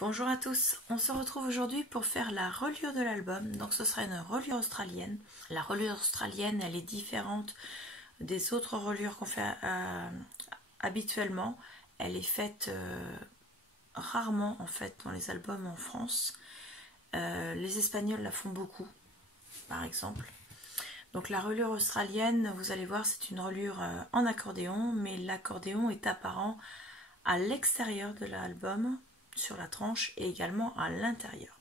Bonjour à tous, on se retrouve aujourd'hui pour faire la reliure de l'album. Donc ce sera une reliure australienne. La reliure australienne, elle est différente des autres reliures qu'on fait habituellement. Elle est faite rarement en fait dans les albums en France. Les Espagnols la font beaucoup, par exemple. Donc la reliure australienne, vous allez voir, c'est une reliure en accordéon, mais l'accordéon est apparent à l'extérieur de l'album, sur la tranche, et également à l'intérieur.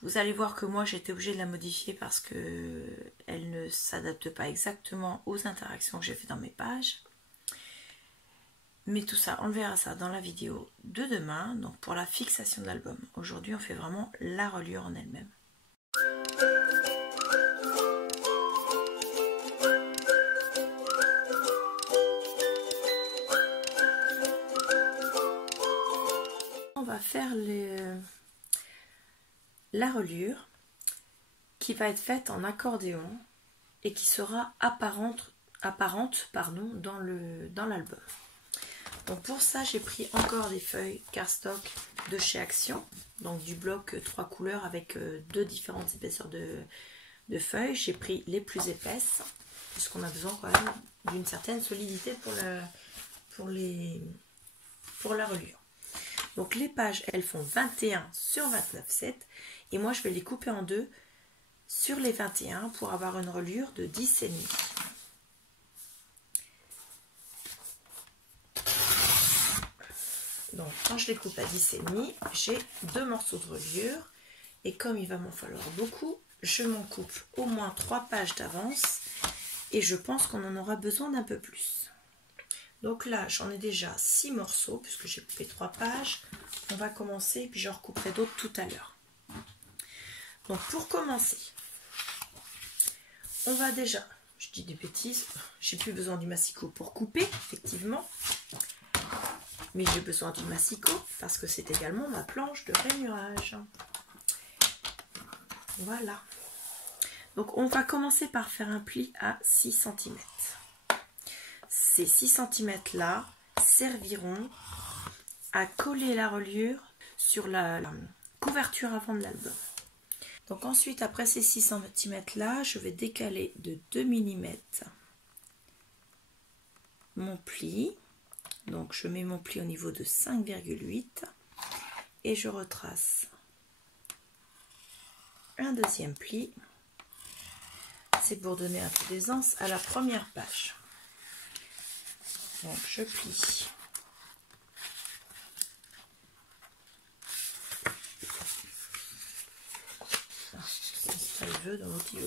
Vous allez voir que moi j'étais obligée de la modifier parce que elle ne s'adapte pas exactement aux interactions que j'ai fait dans mes pages. Mais tout ça, on verra ça dans la vidéo de demain, donc pour la fixation de l'album. Aujourd'hui on fait vraiment la reliure en elle-même. On va faire la reliure qui va être faite en accordéon et qui sera apparente dans l'album. Donc pour ça j'ai pris encore des feuilles cardstock de chez Action, donc du bloc 3 couleurs avec deux différentes épaisseurs de feuilles. J'ai pris les plus épaisses puisqu'on a besoin quand même d'une certaine solidité pour la reliure. Donc les pages, elles font 21 sur 29,7 et moi je vais les couper en deux sur les 21 pour avoir une reliure de 10,5. Donc quand je les coupe à 10,5, j'ai deux morceaux de reliure et comme il va m'en falloir beaucoup, je m'en coupe au moins 3 pages d'avance et je pense qu'on en aura besoin d'un peu plus. Donc là, j'en ai déjà 6 morceaux puisque j'ai coupé 3 pages. On va commencer et puis je recouperai d'autres tout à l'heure. Donc pour commencer, on va déjà, je dis des bêtises, j'ai plus besoin du massicot pour couper, effectivement. Mais j'ai besoin du massicot parce que c'est également ma planche de rainurage. Voilà. Donc on va commencer par faire un pli à 6 cm. Ces 6 cm là serviront à coller la reliure sur la couverture avant de l'album. Donc ensuite, après ces 6 cm là, je vais décaler de 2 mm mon pli. Donc je mets mon pli au niveau de 5,8 et je retrace un deuxième pli. C'est pour donner un peu d'aisance à la première page. Donc je plie. C'est le jeu dans l'outil.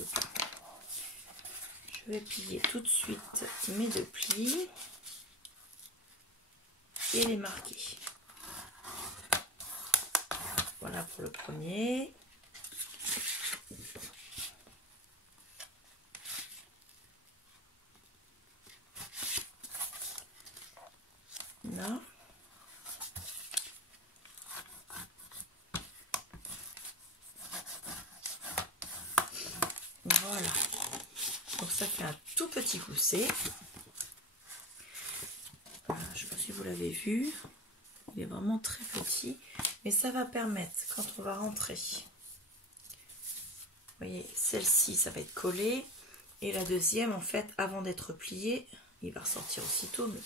Je vais plier tout de suite mes deux plis et les marquer. Voilà pour le premier. Là. Voilà. Donc ça fait un tout petit gousset. Voilà, je ne sais pas si vous l'avez vu. Il est vraiment très petit. Mais ça va permettre, quand on va rentrer, vous voyez, celle-ci, ça va être collé. Et la deuxième, en fait, avant d'être pliée, il va ressortir aussitôt, mais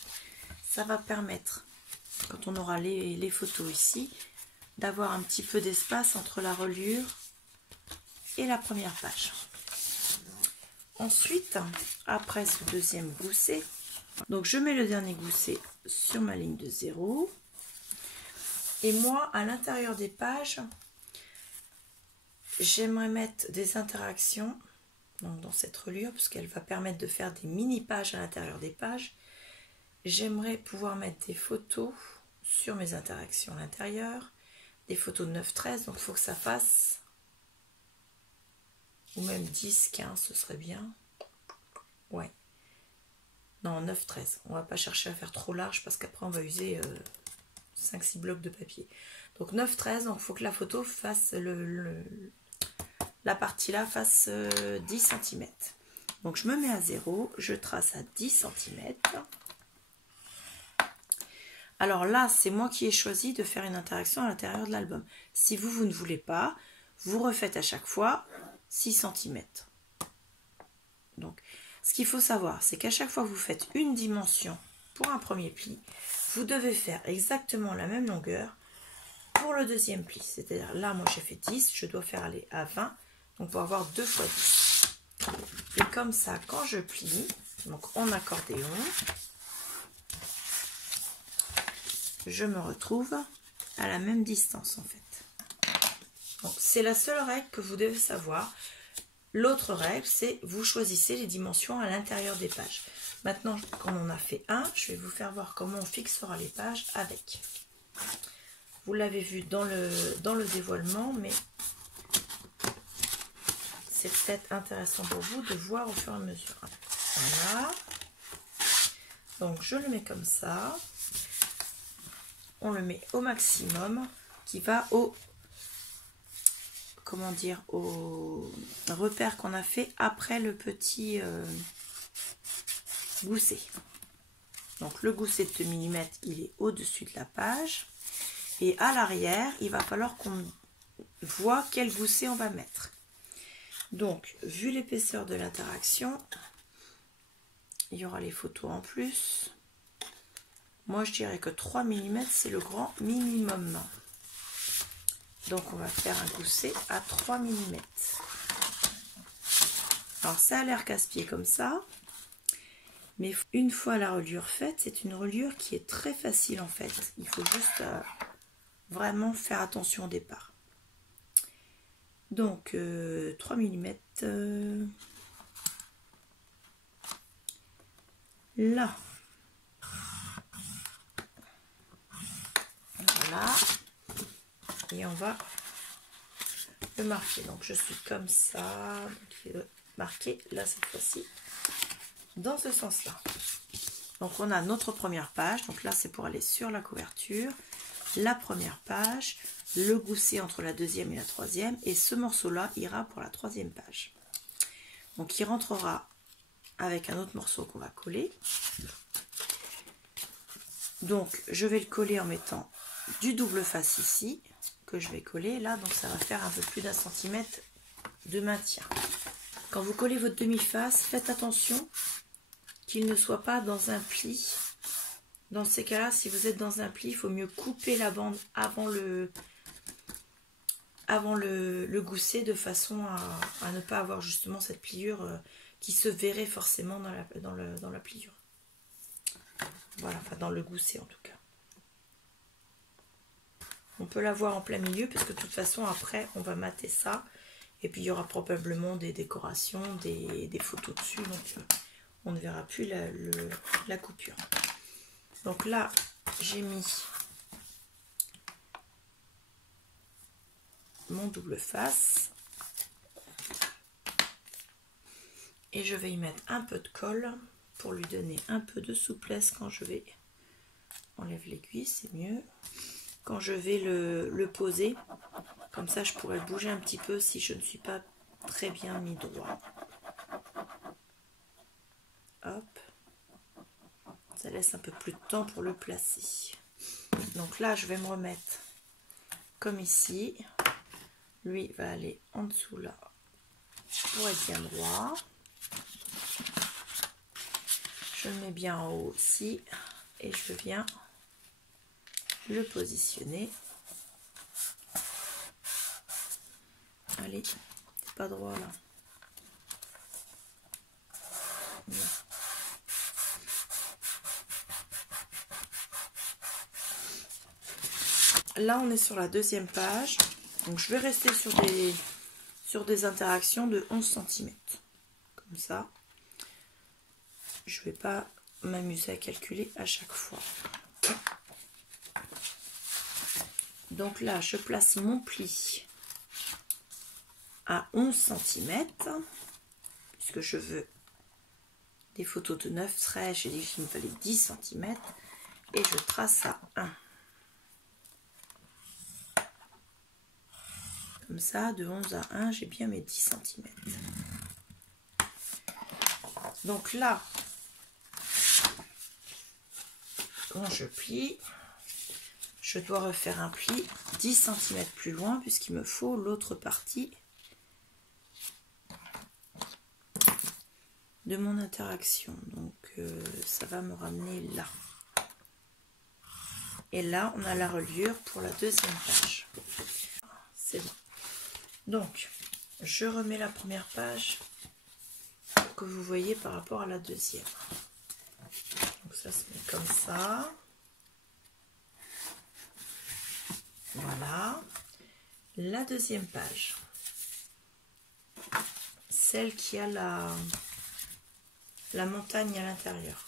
ça va permettre, quand on aura les photos ici, d'avoir un petit peu d'espace entre la reliure et la première page. Ensuite, après ce deuxième gousset, donc je mets le dernier gousset sur ma ligne de 0. Et moi, à l'intérieur des pages, j'aimerais mettre des interactions donc dans cette reliure, parce qu'elle va permettre de faire des mini-pages à l'intérieur des pages. J'aimerais pouvoir mettre des photos sur mes interactions à l'intérieur, des photos de 9-13, donc il faut que ça fasse, ou même 10-15, ce serait bien. Ouais. Non, 9-13. On va pas chercher à faire trop large parce qu'après on va user 5-6 blocs de papier. Donc 9-13, donc il faut que la photo fasse la partie là fasse 10 cm. Donc je me mets à 0, je trace à 10 cm. Alors là, c'est moi qui ai choisi de faire une interaction à l'intérieur de l'album. Si vous, vous ne voulez pas, vous refaites à chaque fois 6 cm. Donc, ce qu'il faut savoir, c'est qu'à chaque fois que vous faites une dimension pour un premier pli, vous devez faire exactement la même longueur pour le deuxième pli. C'est-à-dire, là, moi, j'ai fait 10, je dois faire aller à 20, donc pour avoir 2 fois 10. Et comme ça, quand je plie, donc en accordéon, je me retrouve à la même distance en fait. Donc c'est la seule règle que vous devez savoir. L'autre règle, c'est vous choisissez les dimensions à l'intérieur des pages. Maintenant, quand on a fait un, je vais vous faire voir comment on fixera les pages avec. Vous l'avez vu dans le dévoilement, mais c'est peut-être intéressant pour vous de voir au fur et à mesure. Voilà. Donc je le mets comme ça. On le met au maximum qui va au, comment dire, au repère qu'on a fait après le petit gousset. Donc le gousset de 2 mm, il est au-dessus de la page. Et à l'arrière, il va falloir qu'on voit quel gousset on va mettre. Donc, vu l'épaisseur de l'interaction, il y aura les photos en plus. Moi, je dirais que 3 mm, c'est le grand minimum. Donc, on va faire un gousset à 3 mm. Alors, ça a l'air casse-pied comme ça. Mais une fois la reliure faite, c'est une reliure qui est très facile en fait. Il faut juste vraiment faire attention au départ. Donc, 3 mm. Là. Voilà. Et on va le marquer. Donc je suis comme ça. Donc, marqué là cette fois-ci dans ce sens-là. Donc on a notre première page. Donc là c'est pour aller sur la couverture. La première page, le gousset entre la deuxième et la troisième. Et ce morceau-là ira pour la troisième page. Donc il rentrera avec un autre morceau qu'on va coller. Donc je vais le coller en mettant du double face ici, que je vais coller là, donc ça va faire un peu plus d'1 centimètre de maintien. Quand vous collez votre demi-face, faites attention qu'il ne soit pas dans un pli. Dans ces cas-là, si vous êtes dans un pli, il faut mieux couper la bande avant le gousset, de façon à ne pas avoir justement cette pliure qui se verrait forcément dans la pliure. Voilà, enfin dans le gousset en tout cas. On peut l'avoir en plein milieu parce que de toute façon après on va mater ça et puis il y aura probablement des décorations, des photos dessus, donc on ne verra plus la coupure. Donc là j'ai mis mon double face et je vais y mettre un peu de colle pour lui donner un peu de souplesse quand je vais enlève l'aiguille, c'est mieux. Quand je vais le poser, comme ça je pourrais le bouger un petit peu si je ne suis pas très bien mis droit. Hop, ça laisse un peu plus de temps pour le placer. Donc là je vais me remettre comme ici, lui va aller en dessous là pour être bien droit. Je le mets bien en haut aussi et je viens le positionner. Allez, c'est pas droit là. Voilà. Là on est sur la deuxième page, donc je vais rester sur des interactions de 11 cm comme ça. Je vais pas m'amuser à calculer à chaque fois. Donc là je place mon pli à 11 cm puisque je veux des photos de 9 traits. J'ai dit qu'il me fallait 10 cm et je trace à 1. Comme ça, de 11 à 1, j'ai bien mes 10 cm. Donc là, quand je plie, je dois refaire un pli 10 cm plus loin puisqu'il me faut l'autre partie de mon interaction. Donc ça va me ramener là. Et là, on a la reliure pour la deuxième page. C'est bon. Donc, je remets la première page pour que vous voyez par rapport à la deuxième. Donc ça se met comme ça. Voilà. La deuxième page. Celle qui a la montagne à l'intérieur.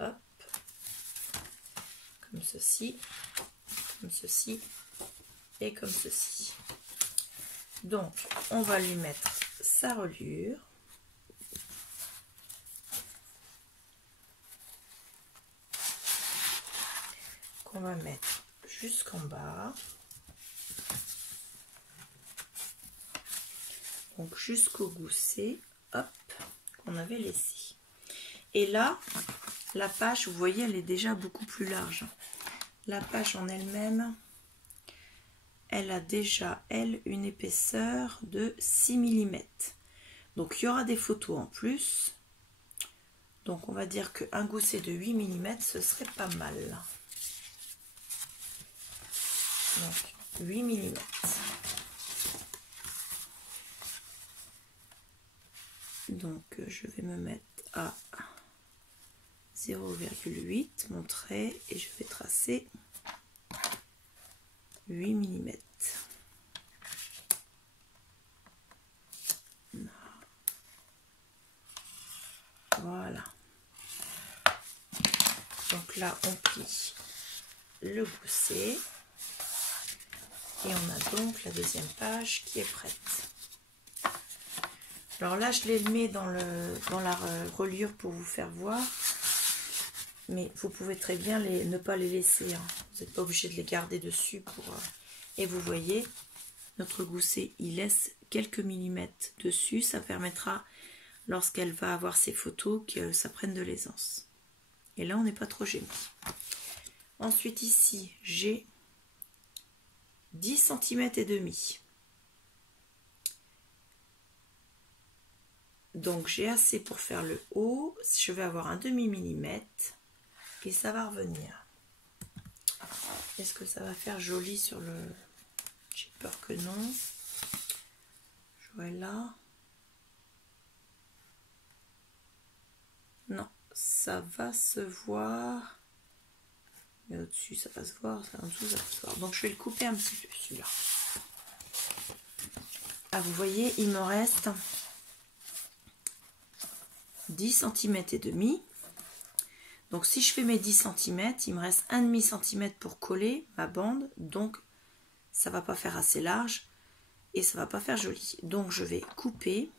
Hop. Comme ceci. Comme ceci. Et comme ceci. Donc, on va lui mettre sa reliure. Qu'on va mettre jusqu'en bas. Donc, jusqu'au gousset, hop, qu'on avait laissé. Et là, la page, vous voyez, elle est déjà beaucoup plus large. La page en elle-même, elle a déjà, elle, une épaisseur de 6 mm. Donc, il y aura des photos en plus. Donc, on va dire qu'un gousset de 8 mm, ce serait pas mal. Donc, 8 mm. Donc, je vais me mettre à 0,8 mon trait et je vais tracer 8 mm. Voilà. Donc là, on plie le gousset et on a donc la deuxième page qui est prête. Alors là, je les mets dans la reliure pour vous faire voir. Mais vous pouvez très bien ne pas les laisser. Hein. Vous n'êtes pas obligé de les garder dessus. Et vous voyez, notre gousset, il laisse quelques millimètres dessus. Ça permettra, lorsqu'elle va avoir ses photos, que ça prenne de l'aisance. Et là, on n'est pas trop gêné. Ensuite, ici, j'ai 10 cm et demi. Donc, j'ai assez pour faire le haut. Je vais avoir un demi-millimètre. Et ça va revenir. Est-ce que ça va faire joli sur le... J'ai peur que non. Je vois là. Non, ça va se voir. Mais au-dessus, ça va se voir. En dessous, ça va se voir. Donc, je vais le couper un petit peu, celui-là. Ah, vous voyez, il me reste 10 cm et demi. Donc, si je fais mes 10 cm, il me reste 1,5 cm pour coller ma bande. Donc, ça ne va pas faire assez large et ça ne va pas faire joli. Donc, je vais couper.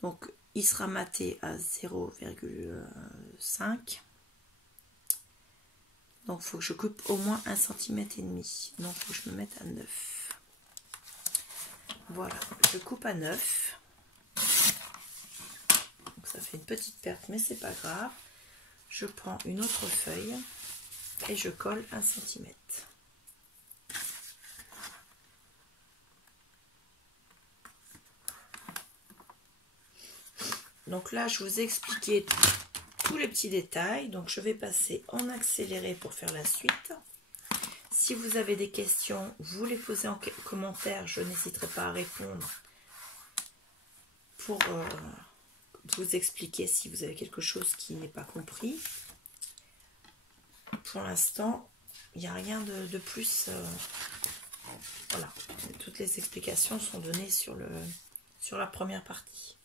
Donc, il sera maté à 0,5. Donc, il faut que je coupe au moins 1,5 cm. Donc, il faut que je me mette à 9. Voilà, je coupe à 9. Donc, ça fait une petite perte, mais c'est pas grave. Je prends une autre feuille et je colle 1 cm. Donc là, je vous ai expliqué tous les petits détails. Donc je vais passer en accéléré pour faire la suite. Si vous avez des questions, vous les posez en commentaire. Je n'hésiterai pas à répondre pour vous expliquer si vous avez quelque chose qui n'est pas compris. Pour l'instant, il n'y a rien de plus. Voilà, toutes les explications sont données sur la première partie.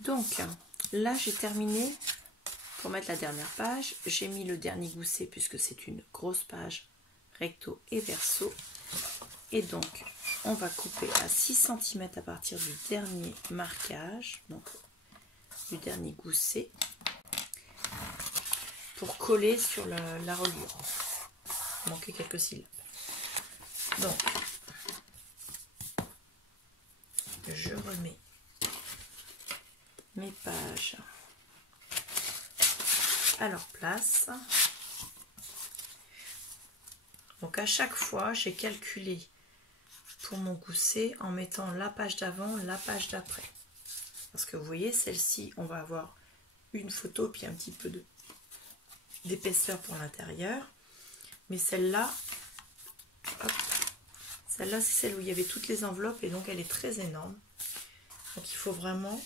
Donc, là, j'ai terminé pour mettre la dernière page, j'ai mis le dernier gousset puisque c'est une grosse page recto et verso. Et donc, on va couper à 6 cm à partir du dernier marquage, donc du dernier gousset, pour coller sur la reliure. Il manquait quelques syllabes. Donc, je remets mes pages à leur place. Donc à chaque fois, j'ai calculé pour mon gousset en mettant la page d'avant, la page d'après. Parce que vous voyez, celle-ci, on va avoir une photo puis un petit peu d'épaisseur pour l'intérieur. Mais celle-là, celle-là, c'est celle où il y avait toutes les enveloppes et donc elle est très énorme. Donc il faut vraiment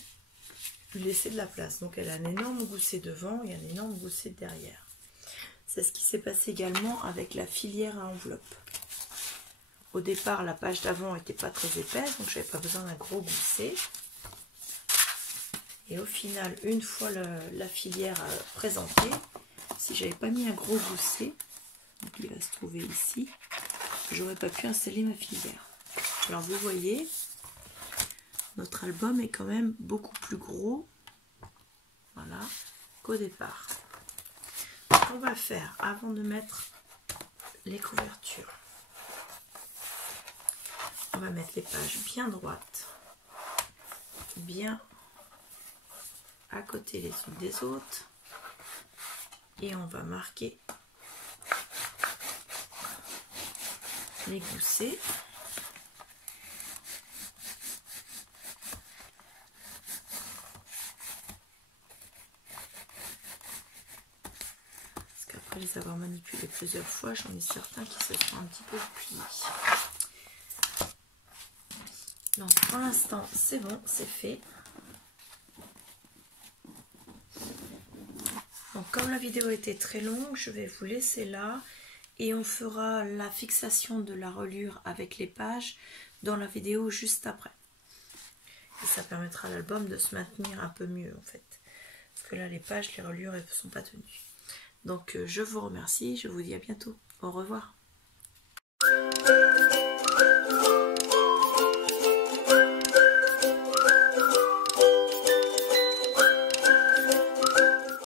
lui laisser de la place. Donc elle a un énorme gousset devant et un énorme gousset derrière. C'est ce qui s'est passé également avec la filière à enveloppe. Au départ, la page d'avant n'était pas très épaisse, donc je n'avais pas besoin d'un gros gousset. Et au final, une fois la filière présentée, si j'avais pas mis un gros gousset, donc il va se trouver ici, j'aurais pas pu installer ma filière. Alors vous voyez, notre album est quand même beaucoup plus gros, voilà, qu'au départ. Donc on va faire, avant de mettre les couvertures, on va mettre les pages bien droites, bien à côté les unes des autres, et on va marquer les goussets. Parce qu'après les avoir manipulés plusieurs fois, j'en ai certains qui se sont un petit peu pliés. Donc pour l'instant c'est bon, c'est fait. Donc comme la vidéo était très longue, je vais vous laisser là et on fera la fixation de la reliure avec les pages dans la vidéo juste après. Et ça permettra à l'album de se maintenir un peu mieux en fait. Parce que là les pages, les reliures, elles ne sont pas tenues. Donc je vous remercie, je vous dis à bientôt. Au revoir.